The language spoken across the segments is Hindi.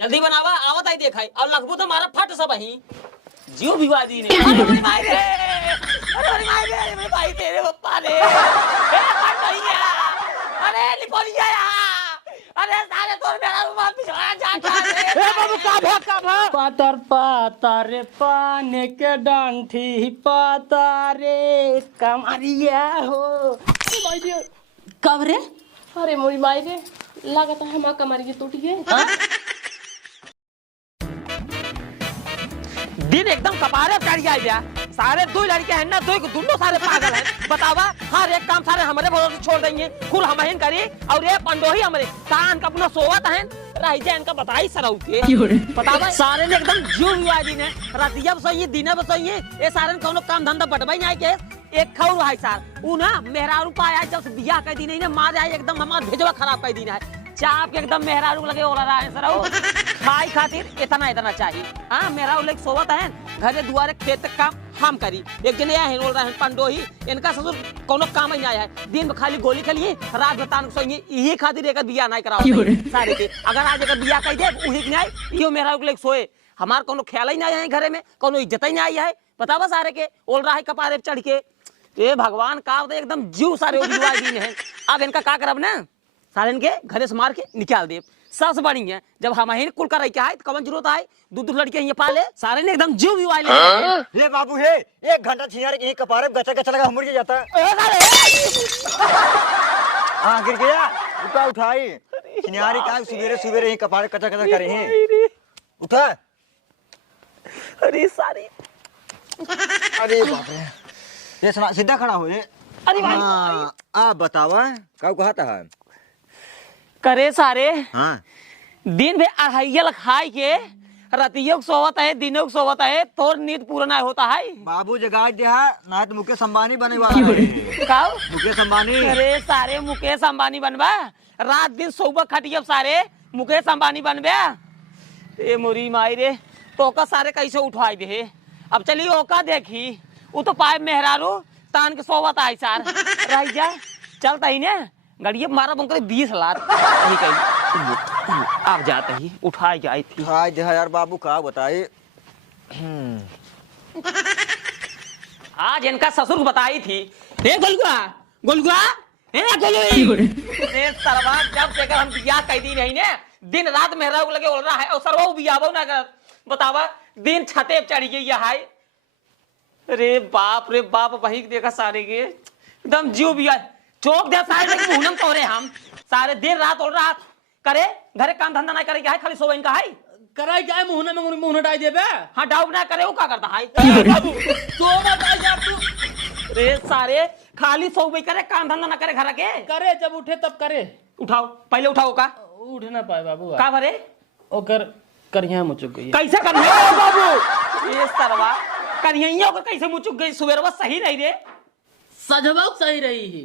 जल्दी बनावा आवत आई देखाई और लगबू तो मारा फट सब ही जीव विवादी ने अरे मेरी माई रे अरे माई रे मेरे भाई तेरे पप्पा ने ए फट भैया अरे लिपोलिया अरे सारे तोर मेरा रुमाल पिछवाड़ा जाता रे ए बाबू का भा पातर पातर पाने के डांठी पातारे कमरिया हो कब रे? अरे मोरी माई रे लगता है हमारा कमर ये टूट गए। दिन एकदम कपारे चढ़ गया सारे दो लड़के हैं ना दो दोनों सारे पागल हैं बतावा हर एक काम सारे हमारे भरोसे छोड़ देंगे कुल हम ही करी और ये पंडोही हमारे कान का अपना सोवत है रही जाए इनका बताई सराउ के बतावा सारे ने एकदम जीव विवादी ने रातिया बसइए दिने बसइए ये सारे कोनो काम धंधा बटवाई नहीं के एक खौर है सार उ ना मेहरारू पाया जब बियाह कर दी नहीं ना मार जाए एकदम हमारा भेजवा खराब कर दी है चाप के एकदम मेहरारू लगे ओला रहा है सर खाई खातिर इतना इतना चाहिए हाँ मेहरारू लेके सोवत है घरे दुआरे खेत काम हम करी एक जने है बोल रहा है पंडोही इनका ससुर कोनो काम ही नहीं आया है दिन में खाली गोली खेलिए रात में तान सोएंगे यही खातिर एक बियाह नहीं कराओ सारे के अगर आज एक बियाह कर दे उही नहीं यो मेहरारू लेके सोए हमार कोनो ख्याल ही नहीं है घरे में कोनो इज्जत ही नहीं आई है बतावा सारे के बोल रहा है कपारे चढ़ के ए भगवान का एकदम जीव सारे दिन है अब इनका का करब ना सारे इनके घरे से मार के निकाल दे सबसे बड़ी है जब हम ही कुल कर क्या है कवन जरूरत है दूध लड़के ये पाले सारे ने एकदम जीव भी वाले ले बाबू हे 1 घंटा छिनारे के कपारे गचा गचा लगा हमर के जाता हां गिर गया उठा उठाई छिनारे का सवेरे सवेरे ये कपारे कचा कचा करे हैं उठा अरे सारे अरे बाप रे ये सीधा खड़ा हो ये अरे भाई आ बतावा का कहता है करे सारे हां दिन में अढ़ाइया खाई के रातियों सोवत है दिनों सोवत है तोर नींद पूरा नहीं होता है बाबू जगाए दे ना तो मुकेश अंबानी बने वाला है का मुकेश अंबानी अरे सारे मुकेश अंबानी बनबा रात दिन सुबह खटियब सारे मुकेश अंबानी बनबे ए मोरी माई रे तो का सारे कैसे उठवाई दे अब चलिए ओका देखी वो तो पाए मेहरारू तान के सोवत आई सार रह जा चलता ही ने गड़िया मारा बंकर 20 लाख नहीं कहीं आप जाते ही उठाई जाई थी हाय दे यार बाबू का बताए आज इनका ससुर को बताई थी हे गोलगुआ गोलगुआ हे गोलुई रे सरवा जब से हम बियाह कह दी नहीं ने दिन रात मेहरा लगे बोल रहा है और सरवा बियाह ना कर बतावा दिन छते चढ़ गई है रे बाप वही देखा सारे के एकदम जीव बिया चौक दे सारे के मुहनम तोरे हम सारे देर रात और रात करे घरे काम धंधा नहीं करे है खाली सोवे इनका है कराई जाए मुहने में मुहने डाल देबे हां डाउट ना करे वो का करता है बाबू सोना डाल जा तू रे सारे खाली सोवे करे काम धंधा ना करे घर के करे जब उठे तब करे उठाओ पहले उठाओ का उठ ना पाए बाबू का भरे ओकर करिया मुचुक गई कैसे करिया बाबू ये सरवा करिया ओकर कैसे मुचुक गई सुबेरवा सही नहीं रे सजवक सही रही ही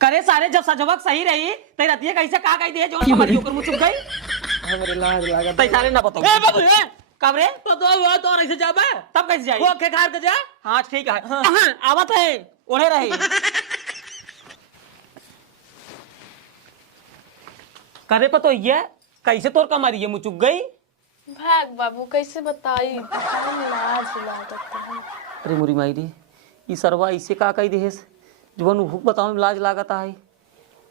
करे सारे जब सजवक सही रही तई रतिया कैसे का कह दिए जो हमारी ओकर मुचुक गई हमरे लाज लागत तई सारे ना बताओ ए बाबू ए कब रे तो हुआ तो ऐसे जाबे तब कैसे जाई वो के घर के जा हां ठीक है हां आवत है ओढ़े रहे करे पतो ये कैसे तोर कमारी है मुचुक गई भाग बाबू कैसे बताई लाज लागत है। अरे मुरी माई रे ई सरवा इसे का कह दे जवन हुक बताओ में लाज लागता है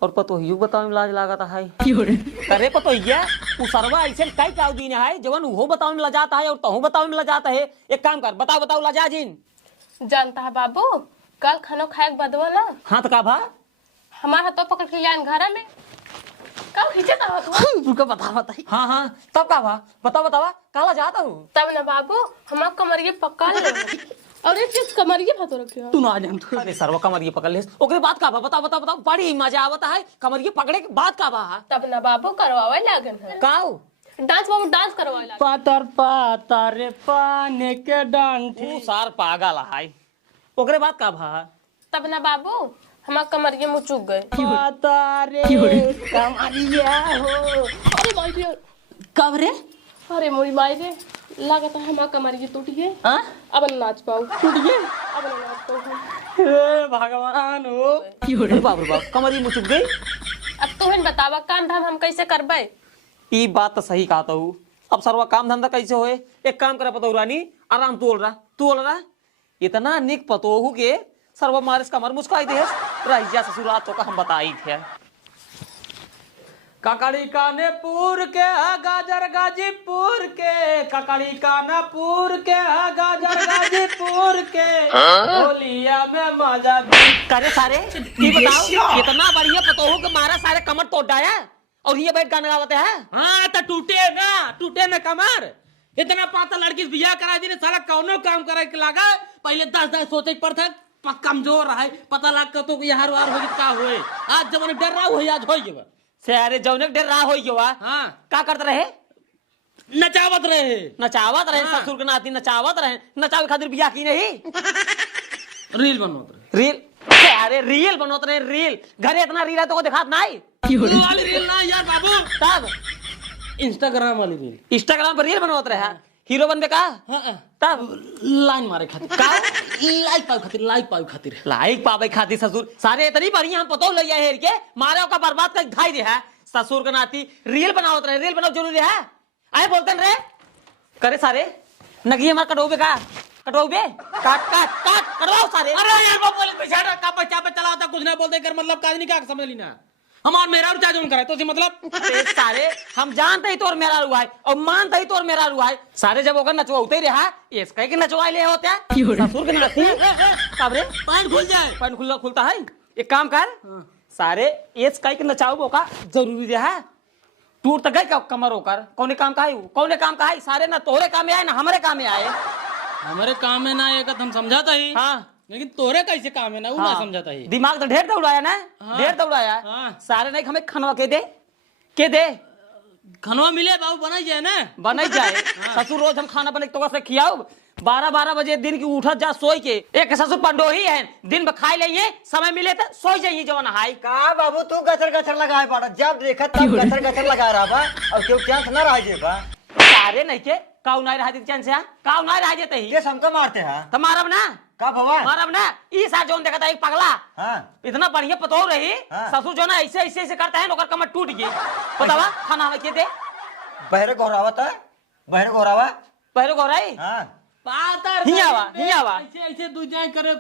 और पतो ही बताओ में लाज लागता है करे पतो ये उ सरवा ऐसे कई काउ दिन है जवन वो बताओ में लजाता है और तहु बताओ में लजाता है एक काम कर बताओ लजा जिन जानता है बाबू कल खाना खाए के बदवा ना हां तो का भा हमारा हाथों पकड़ के लिया घर में कब खींचे था तू तुमको बता हां तब का भा बतावा काला जाता हूं तब ना बाबू हमारा कमरिए पकड़ ले और ये चीज कमरिए फतो रखे तू ना जान तू अरे सरवा कमरिए पकड़ ले ओकरे बात का भा बताओ बड़ी मजा आवता है कमरिए पकड़े के बाद का भा तब ना बाबू करवावे लागन है काऊ डांस बाबू डांस करवावे लागन पातर पातर पाने के डांठी तू सार पागल है ओकरे बात का भा तब ना बाबू हमारा कमरिए मुचुक गए पातारे कमरिया हो अरे भाई रे कब रे? अरे मोरी माई रे लगता है हमारा कमरिए टूट गए हां अब ना नाच पाऊ टूट गए अब ना नाच पाऊ हे भगवान हो अरे बाप रे बाप कमरी मुचुक गई अब तू ही बतावा काम धाम हम कैसे करबे ई बात तो सही कहता हूँ अब सरवा काम धंधा कैसे होए? एक काम करे पतो रानी, आराम तू बोल रहा इतना निक पतो के सरवा मारिस कमर मुस्काई दे रहिया ससुराल तो का हम बताई थे। ककड़ी कानेपुर के गाजर गाजीपुर के, ककड़ी कानापुर के गाजर गाजीपुर के, होलिया में मजा करे सारे ये बताओ कितना बढ़िया पतो के मारा सारे कमर तोड़ डाया और ये बैठ गाना गावते हैं। हाँ तो टूटे ना कमर। इतना पाता लड़की से बियाह करा दी साला कौनो काम करे के लागा। पहले 10 सोचे पर था कमजोर है, पता लग तो यार वार हो का होए। आज जब डर रहा हो आज होई जेबा से अरे जौने डर रहा होई गवा। हां का करते रहे? नचावत रहे हाँ। ससुर के नाती नचावत रहे। नचावे खातिर बियाह की नहीं रील बनवत रहे। रील अरे रील बनवत रहे रील। घरे इतना रील है तो को दिखात नहीं वाली रील ना यार बाबू, तब इंस्टाग्राम वाली रील। इंस्टाग्राम पर रील बनवत रहे हीरो बनबे का तब लाइन मारे खातिर का लाइक पावे खातिर लाइक पावे खातिर ससुर सारे इतनी बढ़िया हम पतो लइया हेर के मारे का बर्बाद कर खाई दे है। ससुर के नाती रील बनावत रहे। रील बनाओ जरूरी है आए बोलते रे करे सारे नगी हमार कटोबे का कटोबे काट कटवाओ सारे। अरे यार बाबू बोले पैसा का पैसा पे चला होता कुछ नहीं बोलते कर मतलब काज नहीं का समझ ली ना। हमार मेरा चार्ज उन करे तो से मतलब सारे हम जानते ही तोर मेरा रुआ है और मानते ही तोर मेरा रुआ है। सारे जब ओकर नचवाते ही रहा इसका के नचवाई ले होता है ससुर के नाती कब रे पैन खुल जाए। पैन खुलता है। एक काम कर सारे एस कई के नचाओ बोका जरूरी है। टूट तक गई कमर होकर कौने काम का है सारे ना तोरे काम में आए ना हमारे काम में आए। हमारे काम में ना ये हम समझाता ही हाँ लेकिन तोरे कैसे काम है ना वो ना समझाता ही। दिमाग तो ढेर दौड़ाया ना ढेर दौड़ाया। सारे नहीं हमें खनवा के दे खनवा मिले बाबू बनाई जाए ना बनाई जाए। ससुर रोज हम खाना बने तो से खियाओ 12 बजे दिन की उठत जा सोई के। एक ससुर पंडोही है दिन में खाई लेंगे समय मिले तो सोई जाइए जवन हाई का बाबू तू गचर लगाए पड़ा जब देखा तब गचर लगा रहा बा और क्यों चांस ना रह जे बा। सारे नहीं के काउ नहीं रहा चांस है काउ नहीं रह जेते ही ये हमका मारते हैं तो मारब ना का भवा मारब ना ई सा जोन देखता एक पगला हां इतना बढ़िया पतो रही ससुर जो ना ऐसे करता है नौकर कमर टूट गई बतावा खाना हमें के दे बहरे गोरावा पहले गोराई हां पातर हियावा ऐसे दू जाए करे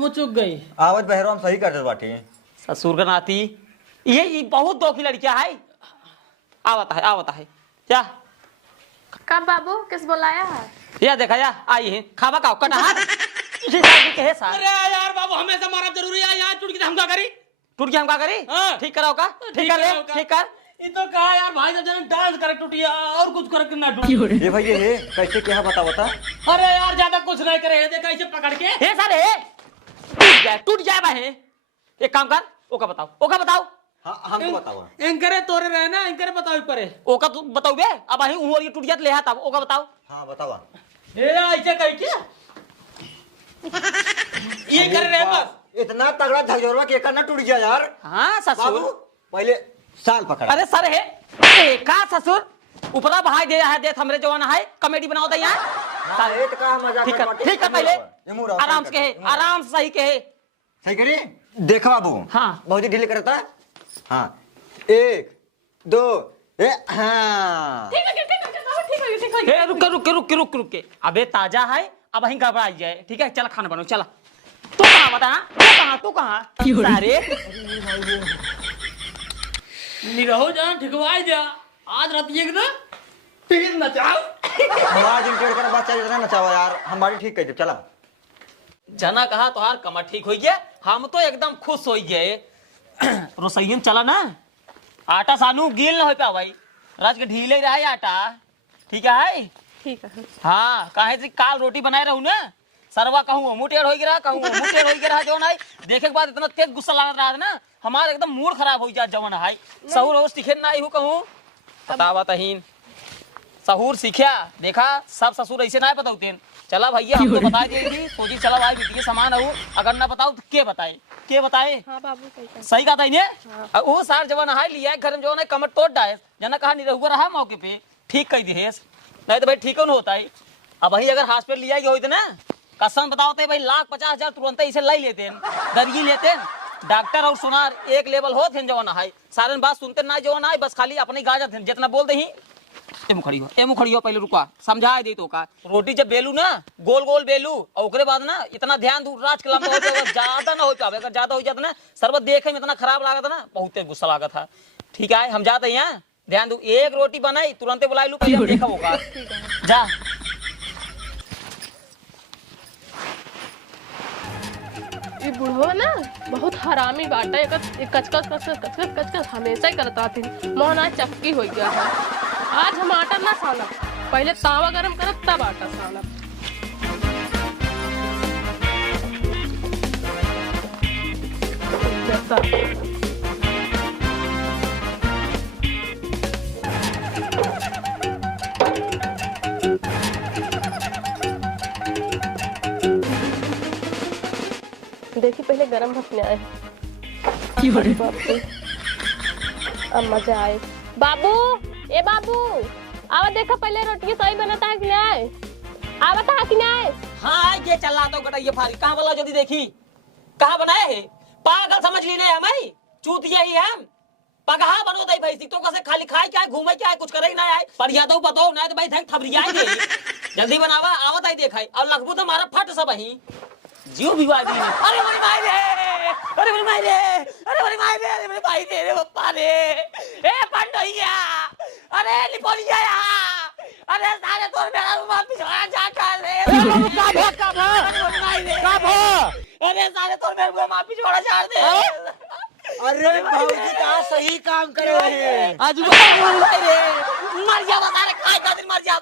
मुचुक गई आवत बहरो हम सही कर दे बाटे। ससुर का नाती ये बहुत दोखी लड़कियां है। आवता है क्या कब बाबू किस बुलाया है? या देखा या आई है खावा का कटा हाथ इसी साल के है साल। अरे यार बाबू हमेशा मारा जरूरी है यार टूट के हम क्या करी हाँ। ठीक कराओ का ठीक कर ये तो कहा यार भाई जब डांस करे टूटिया और कुछ करे ना टूटी। ये भाई ये कैसे क्या बता अरे यार ज्यादा कुछ नहीं करे ये कैसे पकड़ के हे साले टूट जाए भाई। एक काम कर ओका बताओ हां हमको बताओ एंकरे तोरे रहे ना एंकरे बताओ परे ओका तू बताओ बे अब ही उमर ये टूट जात ले तब ओका बताओ। हां बतावा ए ऐसे कह के ये कर रहे बस इतना तगड़ा झकझोरवा के करना टूट गया यार। हां बाबू ससुर पहले साल पकड़। अरे सर है का ससुर ऊपरा भाई दे हमरे जवान है कॉमेडी बनाओ दे यार। साले तो का मजाक ठीक है पहले आराम से सही कहे सही करी देखो बाबू हाँ बहुत ही ढीले करता हाँ 1 2 हाँ रुक के अबे ताजा है अब वहीं गड़बड़ा जाए। ठीक है चल खाना बनाओ चला। तू कहाँ बता तू कहाँ सारे निरहो जा ठिकवाई जा आज रात एक ना फिर नचाओ हमारा दिन टेढ़ कर बच्चा इतना नचावा यार हमारी ठीक कह चला। जना कहा तोहार कमर ठीक हो गया हम तो एकदम खुश हो गए। रोसैयन चला ना आटा सानू गील ना हो पाया भाई राज के ढीले रहा आटा ठीक है हाँ कहे से काल रोटी बनाए रहू ना सरवा कहूँ मुटेर हो गया जो ना देखे के बाद इतना तेज गुस्सा लग रहा है ना हमारा एकदम मूड खराब हो जाए जवन है सहूर रोज सीखे ना आई हूँ कहूँ बतावा तहीन सहूर सीखा देखा सब ससुर ऐसे ना बताते चला भैया हम तो बता दिए थी सोची चला भाई बिटिया सामान हो अगर ना बताओ तो के बताए हाँ बाबू सही कहा था वो सार जवान हाई लिया घर में जो ना कमर तोड़ डाए जना कहा नहीं रहुआ रहा मौके पे ठीक कही दी नहीं तो भाई ठीक नहीं होता है। अब वही अगर हॉस्पिटल लिया गया होते ना कसम बताओते भाई 1,50,000 तुरंत इसे लाई लेते दरगी लेते डॉक्टर और सुनार एक लेवल होते जवान हाई सारे बात सुनते ना जवान हाई बस खाली अपनी गाजर थे जितना बोल दे ए मुखड़ी हो पहले रुका समझा दे तो का रोटी जब बेलू ना गोल गोल बेलू और ओकरे बाद ना इतना ध्यान दू राज के लंबा हो जाए ज्यादा ना हो पावे अगर ज्यादा हो जाता ना शरबत देखे में इतना खराब लागत ना बहुत गुस्सा लागत था। ठीक है हम जाते हैं ध्यान दू एक रोटी बनाई तुरंत बुलाई लू पहले देखा होगा जा। ये बुढ़वा ना बहुत हरामी बाटा है कचकच हमेशा ही करता थी मोहन आज चक्की हो गया है। आज हम आटा ना साना पहले तावा गरम करब तब आटा साना। देखी पहले गरम भपने आए अब मजा आए। बाबू ए बाबू आवा देखा पहले रोटी सही बनाता है कि नहीं आवता है कि नहीं। हाँ ये चल रहा तो गटा ये फारी कहाँ वाला जल्दी देखी कहाँ बनाए है पागल समझ ली नहीं हमें चूतिया ही हम पगहा बनो दई भाई तो कैसे खाली खाए क्या घूमे क्या कुछ करे ना आए पर या तो बताओ ना तो भाई थक थबरियाई दे जल्दी बनावा आवत आई देखाई और लगबू तो मारा फट सब ही जीव भी वादी है। अरे मेरे भाई रे अरे मेरे भाई रे अरे मेरे भाई रे अरे मेरे भाई रे रे पप्पा रे ए पंडोइया अरे लिपोलिया अरे सारे तो मेरा रुमाल पिछवाड़ा जा कर ले अरे सारे तो मेरे रुमाल पिछवाड़ा झाड़ दे। अरे भाऊजी का सही काम करे हैं आज मर जा सारे खाए का दिन मर जा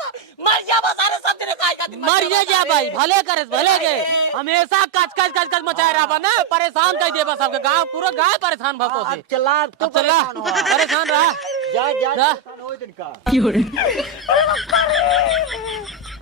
सारे सब दिन खाए का दिन मर जा भाई भले करे भले के हमेशा कच मचाए रहा ना परेशान कर दे बस सबके गांव पूरा गांव परेशान भक्तों से चला तो चला परेशान रहा जा जा हो दिन का